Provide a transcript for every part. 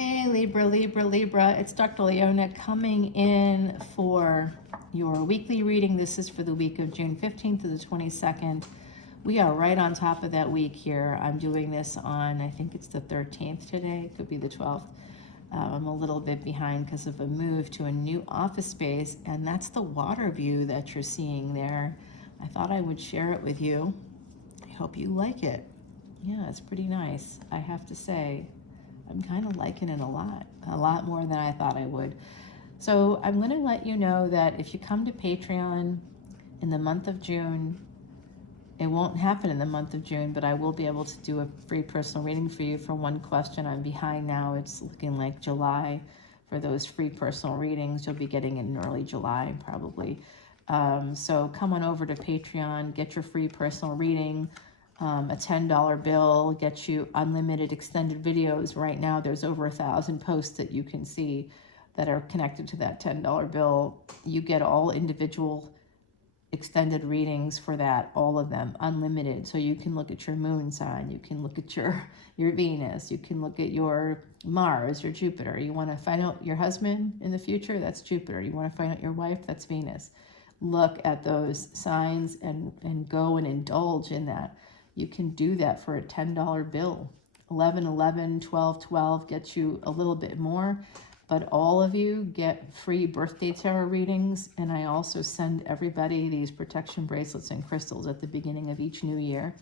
Hey Libra, Libra, Libra, it's Dr. Leona coming in for your weekly reading. This is for the week of June 15th to the 22nd. We are right on top of that week here. I'm doing this on, I think it's the 13th today, it could be the 12th. I'm a little bit behind because of a move to a new office space, and that's the water view that you're seeing there. I thought I would share it with you. I hope you like it. Yeah, it's pretty nice, I have to say. I'm kind of liking it a lot more than I thought I would. So I'm going to let you know that if you come to Patreon in the month of June, it won't happen in the month of June, but I will be able to do a free personal reading for you for one question. I'm behind now. It's looking like July for those free personal readings. You'll be getting it in early July probably. So come on over to Patreon, get your free personal reading. A $10 bill gets you unlimited extended videos. Right now there's over 1,000 posts that you can see that are connected to that $10 bill. You get all individual extended readings for that, all of them, unlimited. So you can look at your moon sign, you can look at your Venus, you can look at your Mars, your Jupiter. You want to find out your husband in the future? That's Jupiter. You want to find out your wife? That's Venus. Look at those signs and go and indulge in that. You can do that for a $10 bill. 11/11, 12/12 gets you a little bit more, but all of you get free birthday tarot readings, and I also send everybody these protection bracelets and crystals at the beginning of each new year.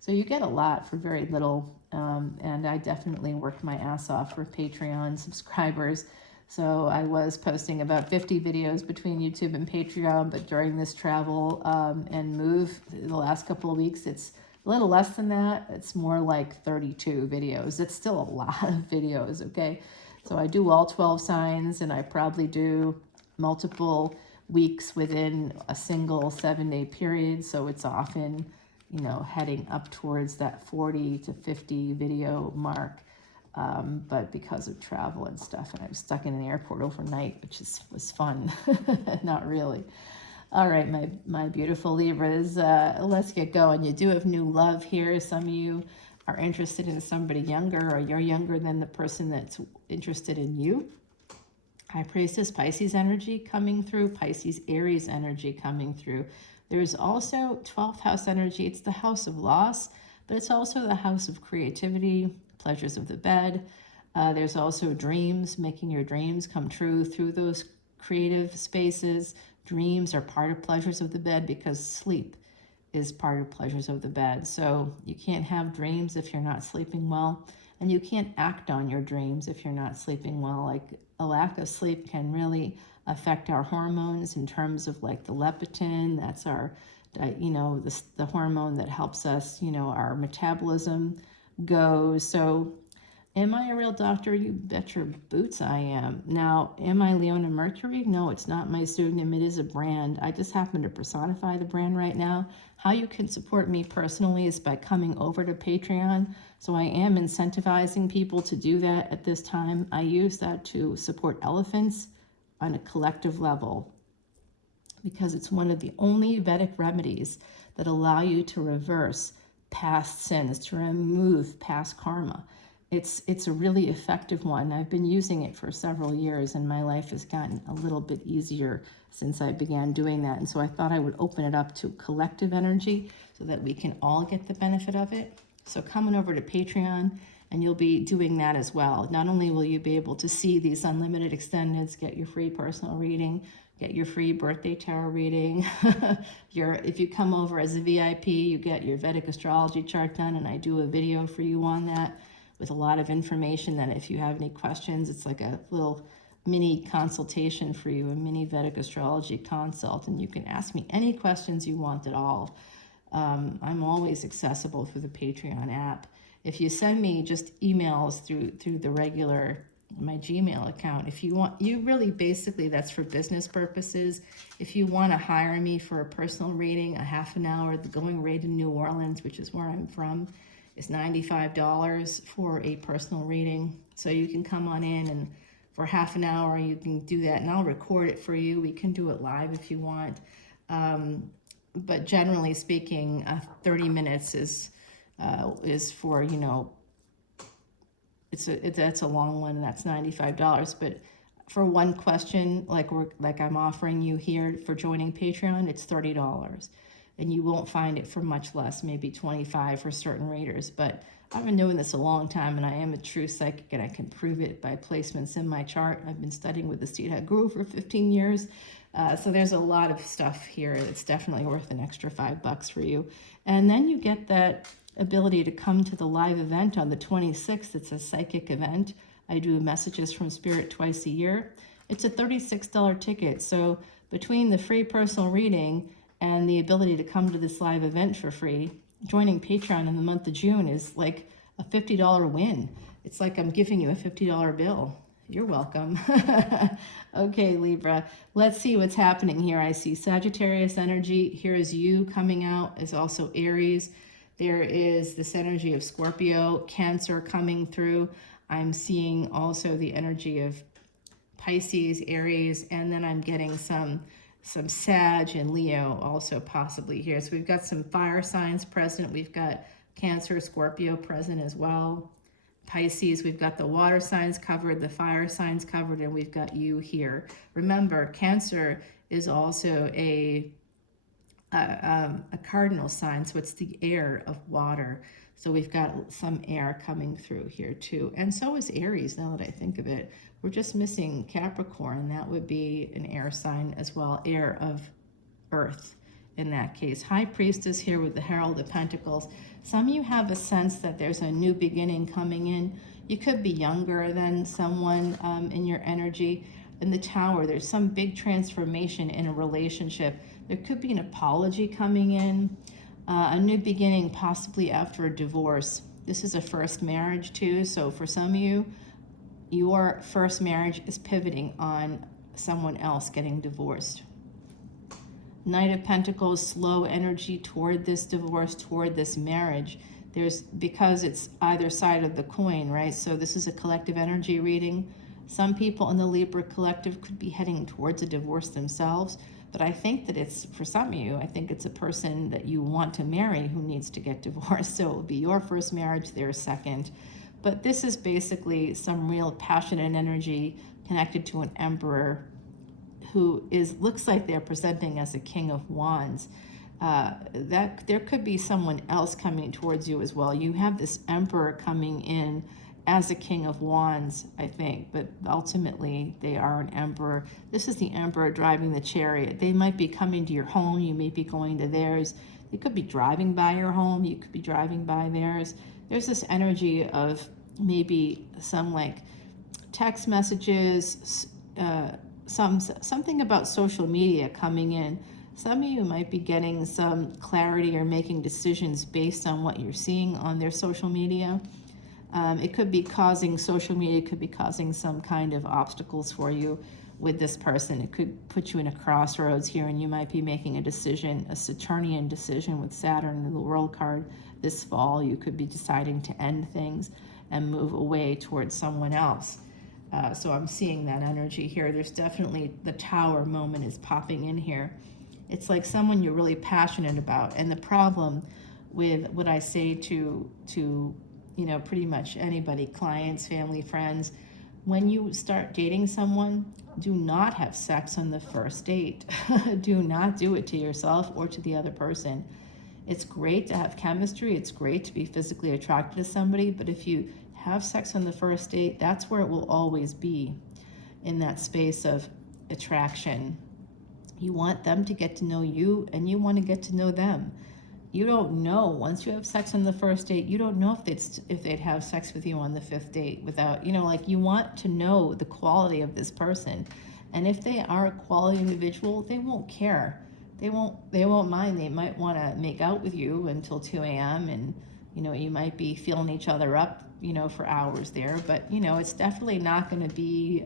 So you get a lot for very little, and I definitely worked my ass off for Patreon subscribers. So I was posting about 50 videos between YouTube and Patreon, but during this travel and move the last couple of weeks, it's a little less than that. It's more like 32 videos. It's still a lot of videos, okay? So I do all 12 signs, and I probably do multiple weeks within a single 7-day period. So it's often, you know, heading up towards that 40 to 50 video mark. But because of travel and stuff, and I was stuck in an airport overnight, which was fun. Not really. All right, my beautiful Libras, let's get going. You do have new love here. Some of you are interested in somebody younger, or you're younger than the person that's interested in you. High Priestess, Pisces energy coming through, Pisces, Aries energy coming through. There's also 12th house energy. It's the house of loss, but it's also the house of creativity, pleasures of the bed. There's also dreams, making your dreams come true through those creative spaces. Dreams are part of pleasures of the bed because sleep is part of pleasures of the bed. So you can't have dreams if you're not sleeping well, and you can't act on your dreams if you're not sleeping well. Like a lack of sleep can really affect our hormones in terms of like the leptin. That's our, you know, the hormone that helps us, you know, our metabolism goes. So am I a real doctor? You bet your boots I am. Now, am I Leona Mercury? No, it's not my pseudonym. It is a brand. I just happen to personify the brand right now. How you can support me personally is by coming over to Patreon. So I am incentivizing people to do that at this time. I use that to support elephants on a collective level because it's one of the only Vedic remedies that allow you to reverse past sins, to remove past karma. It's a really effective one. I've been using it for several years, and my life has gotten a little bit easier since I began doing that. And so I thought I would open it up to collective energy so that we can all get the benefit of it. So coming over to Patreon, and you'll be doing that as well. Not only will you be able to see these unlimited extendeds, get your free personal reading, get your free birthday tarot reading. If you come over as a VIP, you get your Vedic Astrology chart done, and I do a video for you on that with a lot of information that if you have any questions, it's like a little mini consultation for you, a mini Vedic Astrology consult, and you can ask me any questions you want at all. I'm always accessible through the Patreon app. If you send me just emails through the regular, my Gmail account, if you want, you really basically, that's for business purposes. If you want to hire me for a personal reading, a half an hour, the going rate in New Orleans, which is where I'm from, is $95 for a personal reading. So you can come on in, and for half an hour you can do that, and I'll record it for you. We can do it live if you want. But generally speaking, 30 minutes is for, you know, that's a long one, and that's $95. But for one question, like I'm offering you here for joining Patreon, it's $30, and you won't find it for much less, maybe 25 for certain readers. But I've been doing this a long time, and I am a true psychic, and I can prove it by placements in my chart. I've been studying with the Seed Head Guru for 15 years. So there's a lot of stuff here that's definitely worth an extra $5 for you. And then you get that ability to come to the live event on the 26th. It's a psychic event. I do messages from Spirit twice a year. It's a $36 ticket. So between the free personal reading and the ability to come to this live event for free, joining Patreon in the month of June is like a $50 win. It's like I'm giving you a $50 bill. You're welcome. Okay, Libra, let's see what's happening here. I see Sagittarius energy. Here is you coming out as also Aries. There is this energy of Scorpio, Cancer coming through. I'm seeing also the energy of Pisces, Aries, and then I'm getting some Sag and Leo also possibly here. So we've got some fire signs present. We've got Cancer, Scorpio present as well. Pisces, we've got the water signs covered, the fire signs covered, and we've got you here. Remember, Cancer is also a cardinal sign, so it's the air of water. So we've got some air coming through here too. And so is Aries, now that I think of it. We're just missing Capricorn. That would be an air sign as well, air of earth in that case. High Priestess here with the Herald of Pentacles. Some of you have a sense that there's a new beginning coming in. You could be younger than someone in your energy. In the Tower, there's some big transformation in a relationship. There could be an apology coming in, a new beginning possibly after a divorce. This is a first marriage too, so for some of you, your first marriage is pivoting on someone else getting divorced. Knight of Pentacles, slow energy toward this divorce, toward this marriage. Because it's either side of the coin, right? So this is a collective energy reading. Some people in the Libra collective could be heading towards a divorce themselves, but I think that it's, for some of you, I think it's a person that you want to marry who needs to get divorced. So it will be your first marriage, their second. But this is basically some real passionate energy connected to an emperor who looks like they're presenting as a King of Wands. That there could be someone else coming towards you as well. You have this emperor coming in as a King of Wands, I think, but ultimately they are an emperor. This is the emperor driving the chariot. They might be coming to your home. You may be going to theirs. They could be driving by your home. You could be driving by theirs. There's this energy of maybe some like text messages, something about social media coming in. Some of you might be getting some clarity or making decisions based on what you're seeing on their social media. It could be causing, social media could be causing some kind of obstacles for you with this person. It could put you in a crossroads here, and you might be making a decision, a Saturnian decision with Saturn in the World card this fall. You could be deciding to end things and move away towards someone else. So I'm seeing that energy here. There's definitely the Tower moment is popping in here. It's like someone you're really passionate about. And the problem with what I say to you know, pretty much anybody, clients, family, friends, when you start dating someone, do not have sex on the first date. Do not do it to yourself or to the other person. It's great to have chemistry. It's great to be physically attracted to somebody, but if you have sex on the first date, that's where it will always be, in that space of attraction. You want them to get to know you, and you want to get to know them. You don't know, once you have sex on the first date, you don't know if they'd have sex with you on the fifth date without, you know, like, you want to know the quality of this person. And if they are a quality individual, they won't care. They won't mind. They might want to make out with you until 2 a.m. and, you know, you might be feeling each other up, you know, for hours there. But, you know, it's definitely not going to be,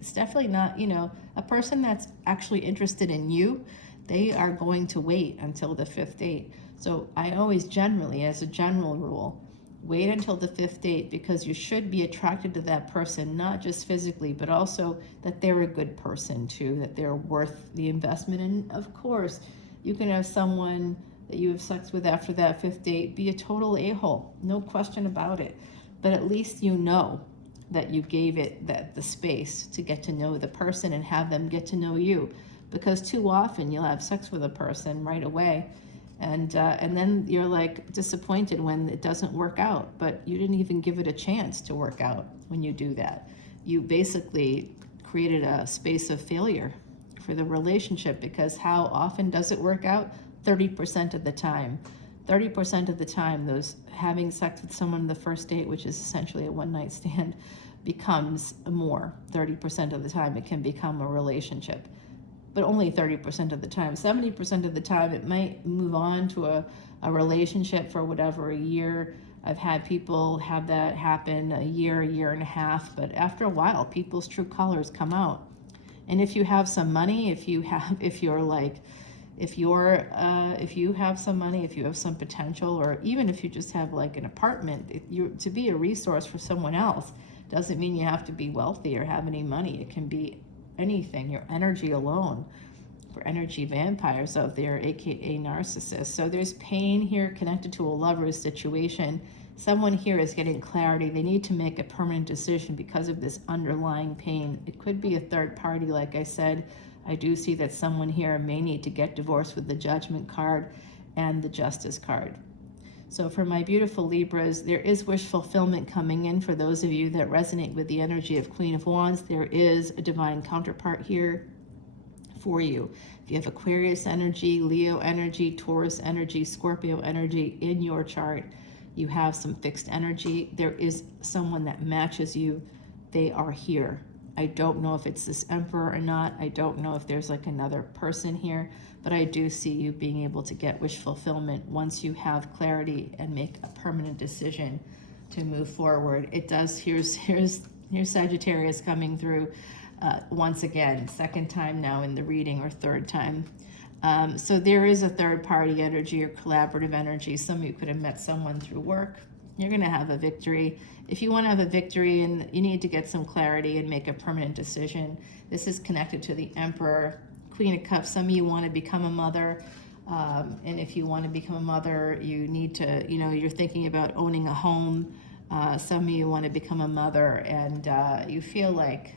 it's definitely not, you know, a person that's actually interested in you, they are going to wait until the fifth date. So I always generally, as a general rule, wait until the fifth date, because you should be attracted to that person, not just physically, but also that they're a good person too, that they're worth the investment. And of course, you can have someone that you have sex with after that fifth date be a total a-hole, no question about it. but at least you know that you gave it the space to get to know the person and have them get to know you. Because too often you'll have sex with a person right away, and then you're like disappointed when it doesn't work out, but you didn't even give it a chance to work out. When you do that, you basically created a space of failure for the relationship, because how often does it work out? 30% of the time. 30% of the time, those having sex with someone on the first date, which is essentially a one-night stand, becomes more. 30% of the time it can become a relationship, but only 30% of the time. 70% of the time it might move on to a relationship for whatever, a year. I've had people have that happen a year and a half, but after a while people's true colors come out. And if you have some money, if you have some money, if you have some potential, or even if you just have like an apartment, to be a resource for someone else doesn't mean you have to be wealthy or have any money. It can be anything, your energy alone, for energy vampires out there, aka narcissists. So there's pain here connected to a lover's situation. Someone here is getting clarity. They need to make a permanent decision because of this underlying pain. It could be a third party, like I said. I do see that someone here may need to get divorced with the Judgment card and the Justice card. So for my beautiful Libras, there is wish fulfillment coming in. For those of you that resonate with the energy of Queen of Wands, there is a divine counterpart here for you. If you have Aquarius energy, Leo energy, Taurus energy, Scorpio energy in your chart, you have some fixed energy. There is someone that matches you. They are here. I don't know if it's this Emperor or not. I don't know if there's like another person here, but I do see you being able to get wish fulfillment once you have clarity and make a permanent decision to move forward. It does. Here's Sagittarius coming through once again, second time now in the reading, or third time. So there is a third party energy or collaborative energy. Some of you could have met someone through work. You're going to have a victory. If you want to have a victory and you need to get some clarity and make a permanent decision, this is connected to the Emperor, Queen of Cups. Some of you want to become a mother. And if you want to become a mother, you need to, you're thinking about owning a home. Some of you want to become a mother, and you feel like,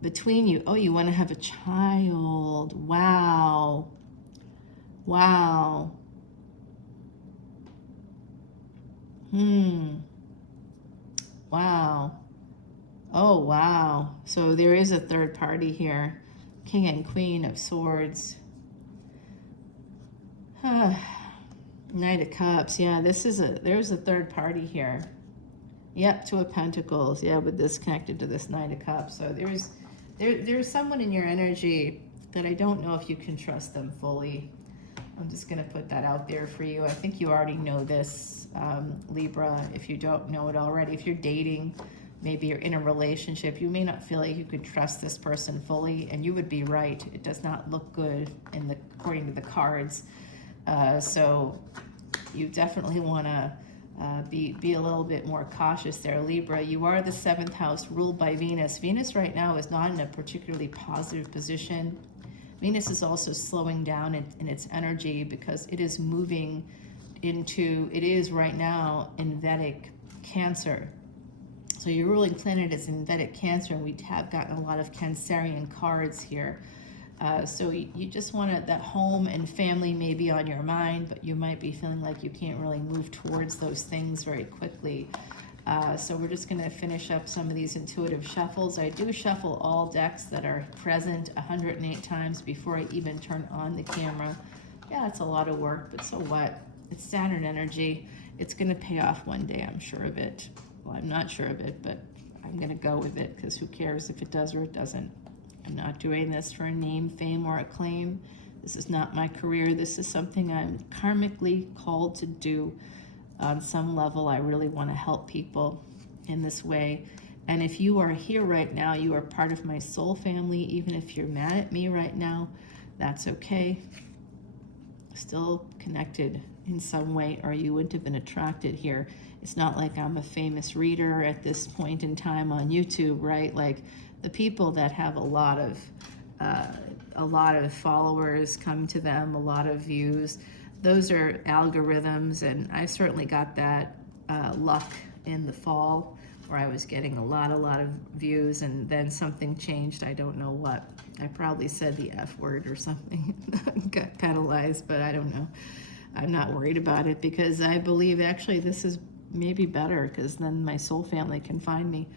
between you, you want to have a child. Wow. Wow. Wow. Oh, wow. So there is a third party here. King and Queen of Swords. Knight of Cups. Yeah, there's a third party here. Yep, Two of Pentacles. Yeah, with this connected to this Knight of Cups. So there's someone in your energy that I don't know if you can trust them fully. I'm just going to put that out there for you. I think you already know this, Libra, if you don't know it already. If you're dating, maybe you're in a relationship, you may not feel like you could trust this person fully, and you would be right. It does not look good according to the cards. So you definitely want to be a little bit more cautious there, Libra. You are the 7th house ruled by Venus. Venus right now is not in a particularly positive position. Venus is also slowing down in its energy because it is moving it is right now in Vedic Cancer. So your ruling planet is in Vedic Cancer, and we have gotten a lot of Cancerian cards here. So you just want that home and family may be on your mind, but you might be feeling like you can't really move towards those things very quickly. So we're just going to finish up some of these intuitive shuffles. I do shuffle all decks that are present 108 times before I even turn on the camera. Yeah, it's a lot of work, but so what? It's Saturn energy. It's going to pay off one day, I'm sure of it. Well, I'm not sure of it, but I'm going to go with it, because who cares if it does or it doesn't. I'm not doing this for a name, fame, or acclaim. This is not my career. This is something I'm karmically called to do. On some level, I really want to help people in this way. And if you are here right now, you are part of my soul family. Even if you're mad at me right now, that's okay. Still connected in some way, or you wouldn't have been attracted here. It's not like I'm a famous reader at this point in time on YouTube, right? Like the people that have a lot of followers come to them, a lot of views, those are algorithms, and I certainly got that luck in the fall, where I was getting a lot of views, and then something changed. I don't know what. I probably said the F word or something, got penalized, but I don't know. I'm not worried about it because I believe actually this is maybe better, because then my soul family can find me,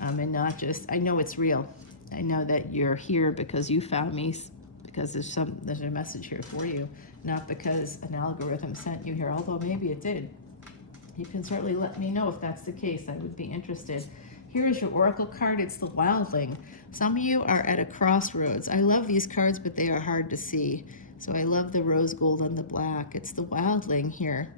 and not just, I know it's real. I know that you're here because you found me, because there's a message here for you, not because an algorithm sent you here, although maybe it did. You can certainly let me know if that's the case. I would be interested. Here is your oracle card. It's the Wildling. Some of you are at a crossroads. I love these cards, but they are hard to see. So I love the rose gold and the black. It's the Wildling here.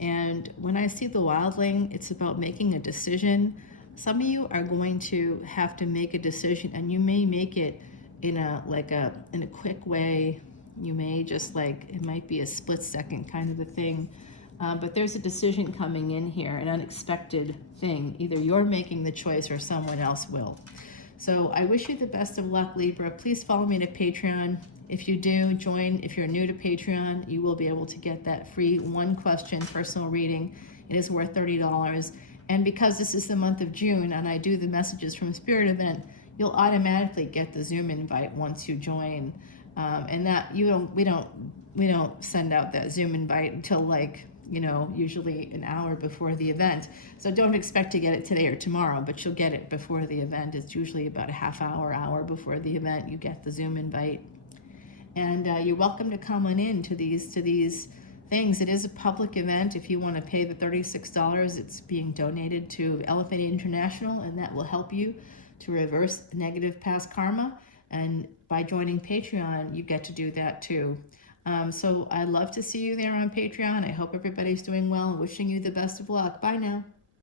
And when I see the Wildling, it's about making a decision. Some of you are going to have to make a decision, and you may make it in a quick way. You may just it might be a split second kind of a thing. But there's a decision coming in here, an unexpected thing. Either you're making the choice or someone else will. So I wish you the best of luck, Libra. Please follow me to Patreon. If you do, join. If you're new to Patreon, you will be able to get that free 1-question personal reading. It is worth $30. And because this is the month of June and I do the messages from Spirit Event, you'll automatically get the Zoom invite once you join. And that we don't send out that Zoom invite until usually an hour before the event. So don't expect to get it today or tomorrow, but you'll get it before the event. It's usually about a half hour before the event, you get the Zoom invite. And you're welcome to come on in to these things. It is a public event. If you want to pay the $36, it's being donated to Elephant International, and that will help you to reverse negative past karma. And by joining Patreon, you get to do that too. So I'd love to see you there on Patreon. I hope everybody's doing well and wishing you the best of luck. Bye now.